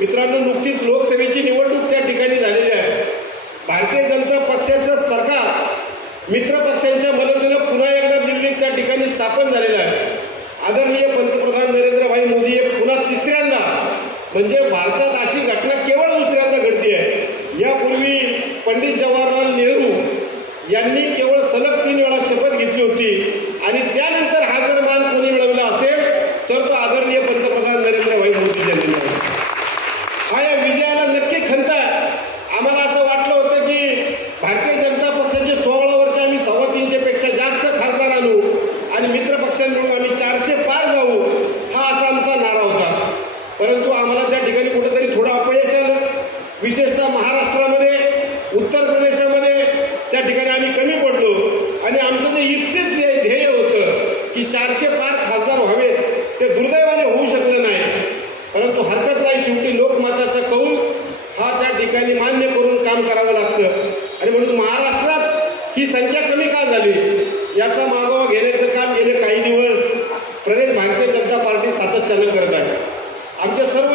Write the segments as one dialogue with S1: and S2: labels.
S1: मित्रांनो नुकतीच लोकसभेची निवडणूक त्या ठिकाणी झालेली आहे. भारतीय जनता पक्षाचं सरकार मित्रपक्षांच्या मदतीनं पुन्हा एकदा दिल्लीत त्या ठिकाणी स्थापन झालेलं आहे. आदरणीय पंतप्रधान नरेंद्रभाई मोदी हे पुन्हा तिसऱ्यांदा म्हणजे भारतात अशी घटना केवळ दुसऱ्यांदा घडती आहे. यापूर्वी पंडित जवाहरलाल नेहरू यांनी केवळ सलग तीन वेळा शपथ घेतली होती आणि त्यानंतर हा जर मान कोणी मिळवला असेल तर तो आदरणीय पंतप्रधान नरेंद्र ही संख्या कमी का झाली? याचा मागोवा घेण्याचं काम गेले काही दिवस प्रदेश भारतीय जनता पार्टी सातत्यानं करत आहे. आमच्या सर्व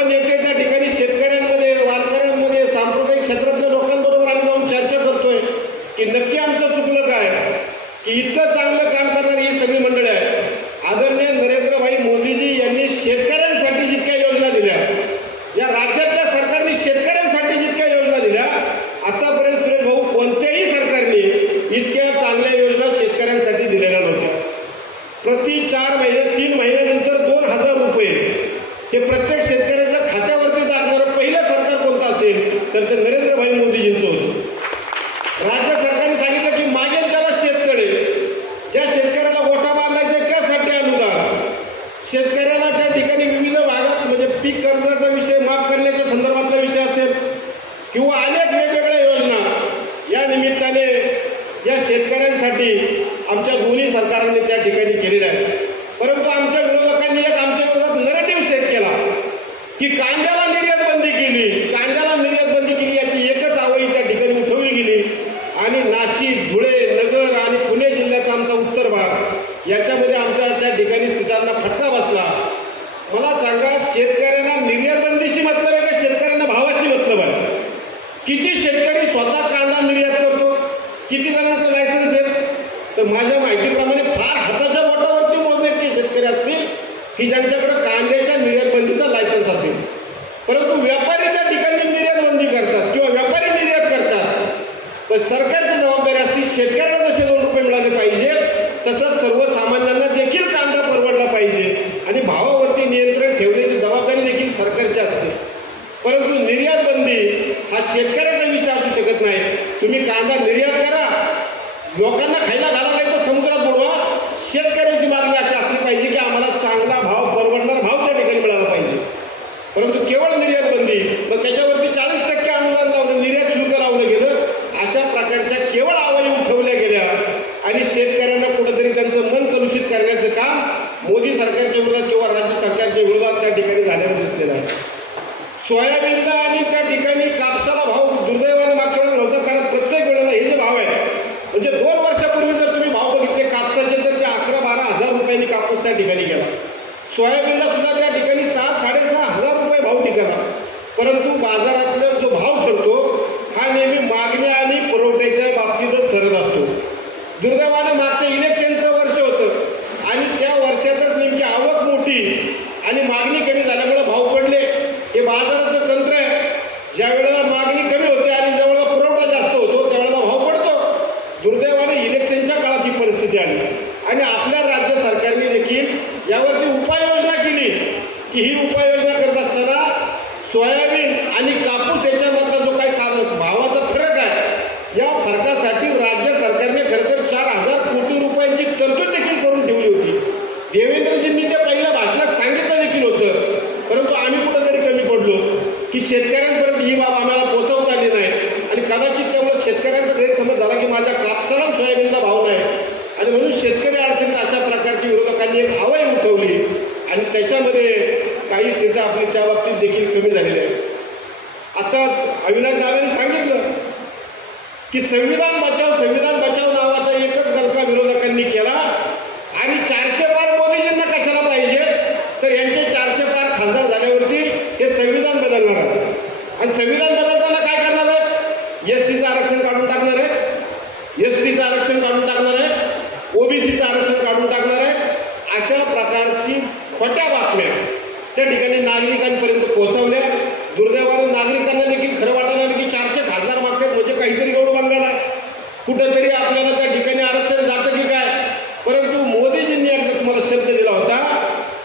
S1: आमच्या विरोधकांनी एक आमच्या विरोधात नरेटिव्ह सेट केला की कांद्या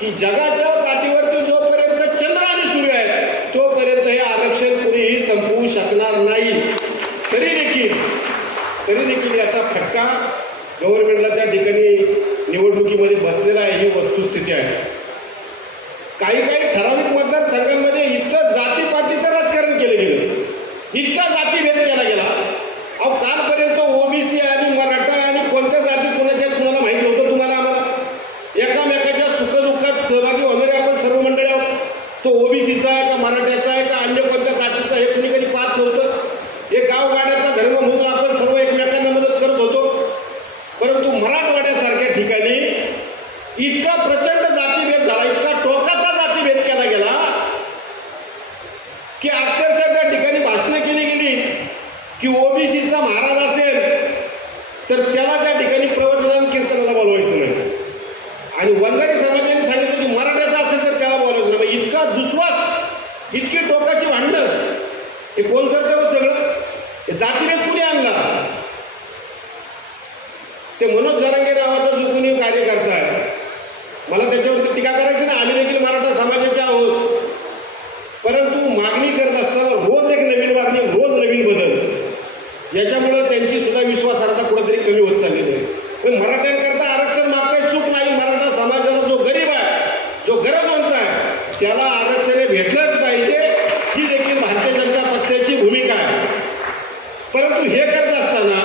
S1: की जगाच्या पाठीवरती जोपर्यंत चंद्र आणि सूर्य आहेत तोपर्यंत हे आरक्षण कुणीही संपवू शकणार नाही. तरी देखील तरी देखील याचा फटका गव्हर्नमेंटला त्या ठिकाणी निवडणुकीमध्ये बसलेला आहे ही वस्तुस्थिती आहे. काही काही ठराविक मतदारसंघांमध्ये इतकं जातीपातीचं राजकारण केलं गेलं. इतका जातीभेद केला गेला. अहो कालपर्यंत गावागाड्याचा धर्म म्हणून आपण सर्व एकमेकांना मदत करत होतो. परंतु मराठवाड्यासारख्या ठिकाणी इतका प्रचंड जातीभेद झाला इतका टोकाचा जातीभेद केला गेला की अक्षरशः त्या ठिकाणी भाषणं केली गेली की ओबीसीचा महाराज असेल तर त्याला त्या ठिकाणी प्रवचनान कीर्तनाला बोलवायचं नाही. आणि वंगारी समाजाने सांगितलं की मराठ्याचा असेल तर त्याला बोलवायचं नाही. इतका दुस्वास इतकी टोकाची भांडणं हे कोण जातीने कुणी आणला ते मनोज जरांगे नावाचा जो कुणी कार्यकर्ता आहे मला त्याच्यावरती टीका करायची ना आम्ही देखील मराठा समाजाचे आहोत. परंतु मागणी करत असताना रोज एक नवीन मागणी रोज नवीन बदल. याच्यामुळे परंतु हे करत असताना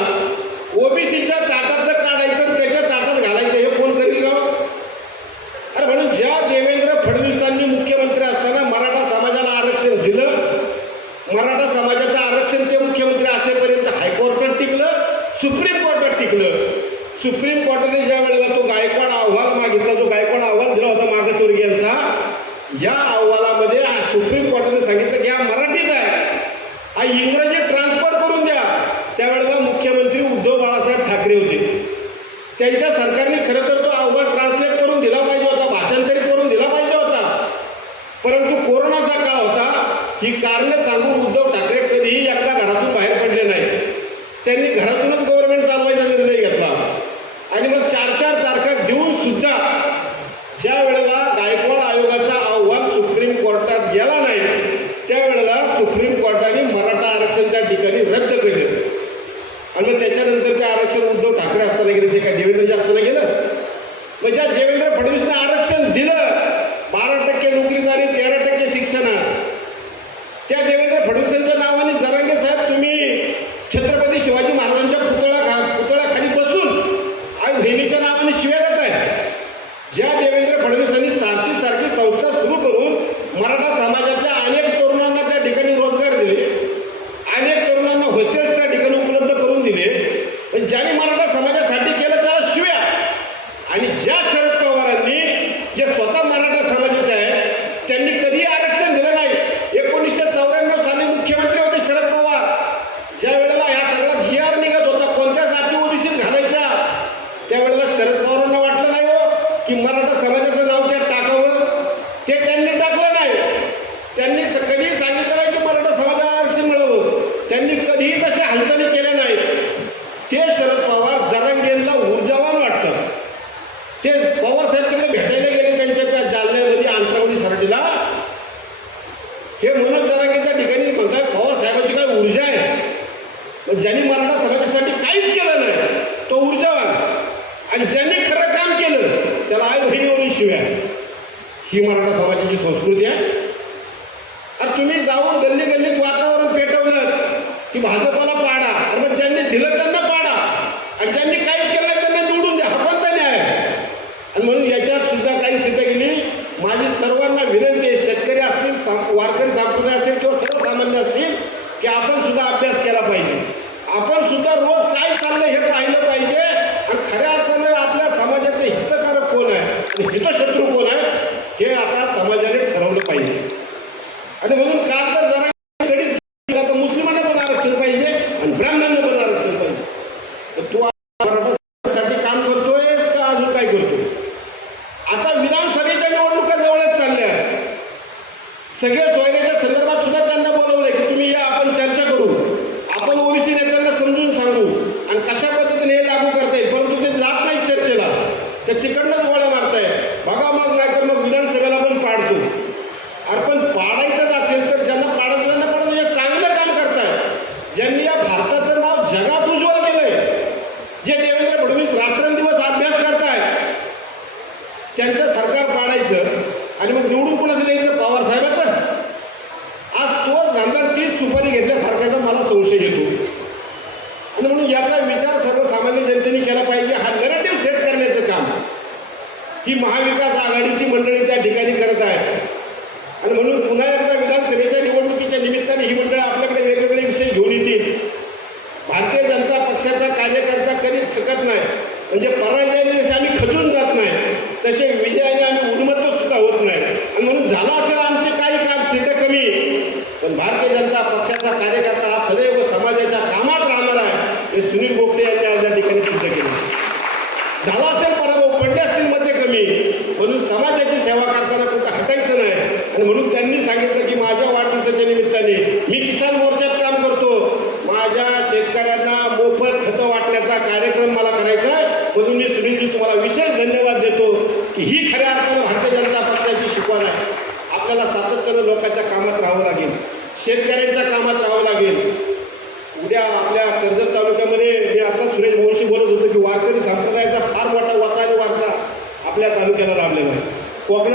S1: ओबीसीच्या त्यांच्या सरकारने खरं तर तो अवघड ट्रान्सलेट करून दिला पाहिजे होता भाषांतरित करून दिला पाहिजे होता. परंतु कोरोनाचा काळ होता ही कारणं सांगून उद्धव ठाकरे कधीही एका घरातून बाहेर पडले नाही त्यांनी घरात पण ज्यांनी मराठा समाजासाठी काहीच केलं नाही तो ऊर्जावान. आणि ज्यांनी खरं काम केलं त्याला आई बहिणी शिव्या ही मराठा समाजाची संस्कृती आहे. आणि तुम्ही जाऊन गल्ली गल्लीत वातावरण पेटवलं की भाजपाला पाडा. अरे मग ज्यांनी दिलं त्यांना पाडा. आणि ज्यांनी काहीच केलं तिकडनं ही महाविकास आघाडीची मंडळी त्या ठिकाणी करत आहे.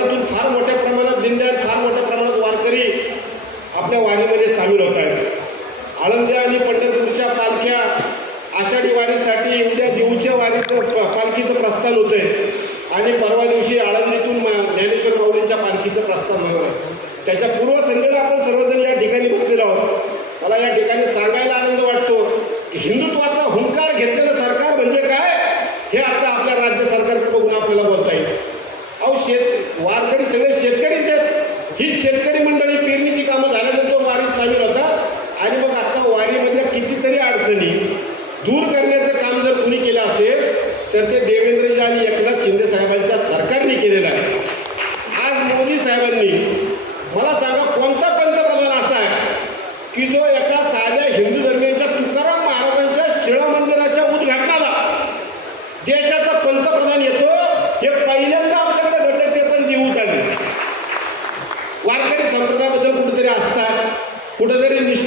S1: माध्यमातून फार मोठ्या प्रमाणात दिंड्या फार मोठ्या प्रमाणात वारकरी आपल्या वारीमध्ये सामील होत आहेत. आळंदी आणि पंढरपूरच्या पालख्या आषाढी वारीसाठी उद्या देऊच्या वारीचं पालखीचं प्रस्थान होतं आहे आणि परवा दिवशी आळंदीतून ज्ञानेश्वर माऊलींच्या पालखीचं प्रस्थान होणार आहे. त्याच्या पूर्वसंध्येला आपण सर्वजण या ठिकाणी बसलेलो आहोत. मला या ठिकाणी सांगायला आनंद वाटतो हिंदुत्वाचा हुंका वारकरी सगळे शेतकरीच आहेत. ही शेतकरी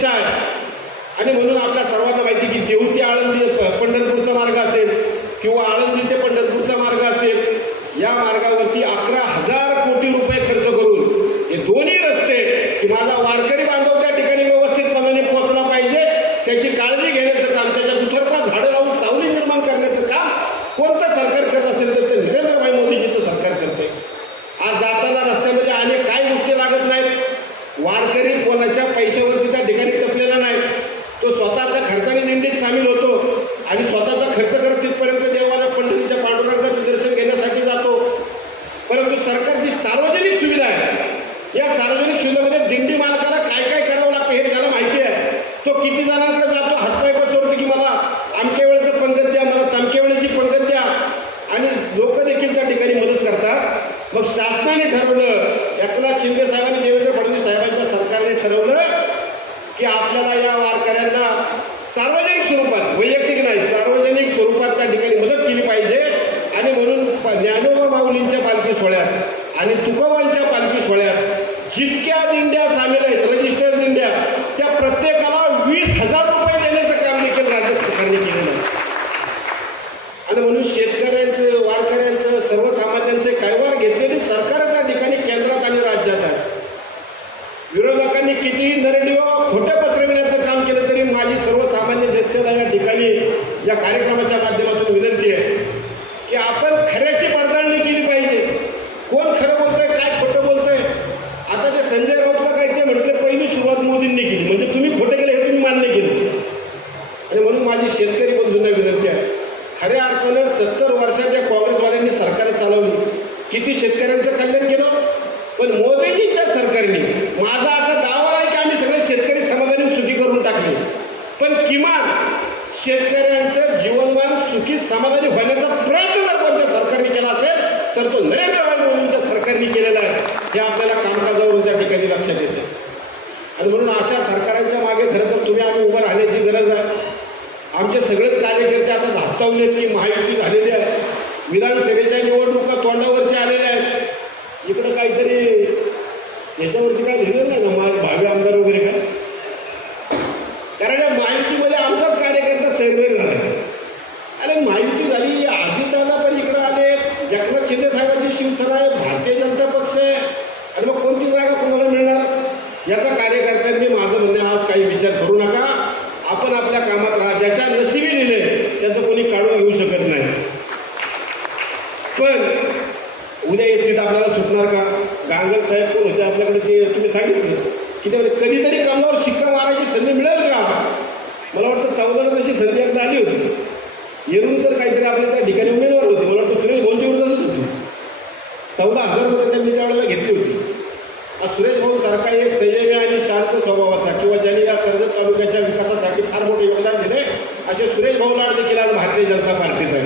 S1: प्रतिष्ठा आणि म्हणून आपल्या सर्वांना माहिती की देऊ ते आळंदी पंढरपूरचा मार्ग असेल किंवा आळंदी ते पंढरपूरचा मार्ग असेल या मार्गावरती अकरा हजार कोटी रुपये खर्च करून हे दोन्ही रस्ते की माझा वारकरी बांधव सोहळ्यात आणि तुकोबा हे आपल्याला कामकाजावरून त्या ठिकाणी लक्षात येतं आणि म्हणून अशा सरकारांच्या मागे खरं तर तुम्ही आम्ही उभं राहण्याची गरज आहे. आमचे सगळेच कार्यकर्ते आता भास्तावलेत की महायुती झालेली आहे. विधानसभेच्या निवडणुका तोंडावरती आलेल्या आहेत. इकडं काहीतरी याच्यावरती याचा कार्यकर्त्यांनी माझं म्हणणं आज काही विचार करू नका. आपण आपल्या कामात राहा ज्याच्या नशिबी लिहिले त्याचं कोणी काढून घेऊ शकत नाही. पण उद्या हे सीट आपल्याला सुटणार का? गांगल साहेब कोण होते आपल्याकडे ते तुम्ही सांगितलं. की ते कधीतरी कामावर शिक्का मारायची संधी मिळेल का? मला वाटतं चौदाला तशी संधी एकदा आली होती. येऊन तर काहीतरी आपल्या त्या ठिकाणी उमेदवार होते. मला वाटतं सुरेश भाऊंच्या होते. चौदा हजार रुपये त्यांनी त्यावेळेला घेतली होती आज सुरेश भाऊ सारखा एक संयमी आणि शांत स्वभावाचा किंवा ज्यांनी या कर्जत तालुक्याच्या विकासासाठी फार मोठे योगदान दिले. असे सुरेश भाऊ लाड देखील आज भारतीय जनता पार्टीत आहे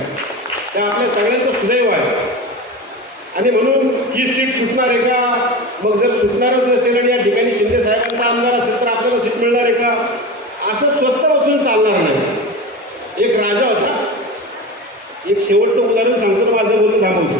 S1: त्या आपल्या सगळ्यांचं सुदैव आहे. आणि म्हणून ही सीट सुटणार आहे का? मग जर सुटणारच नसेल आणि या ठिकाणी शिंदे साहेबांचा आमदार असेल तर आपल्याला सीट मिळणार आहे का? असं स्वस्त बसून चालणार नाही. एक राजा होता. एक शेवटचं उदाहरण सांगतो माझं बोलून थांबवतो.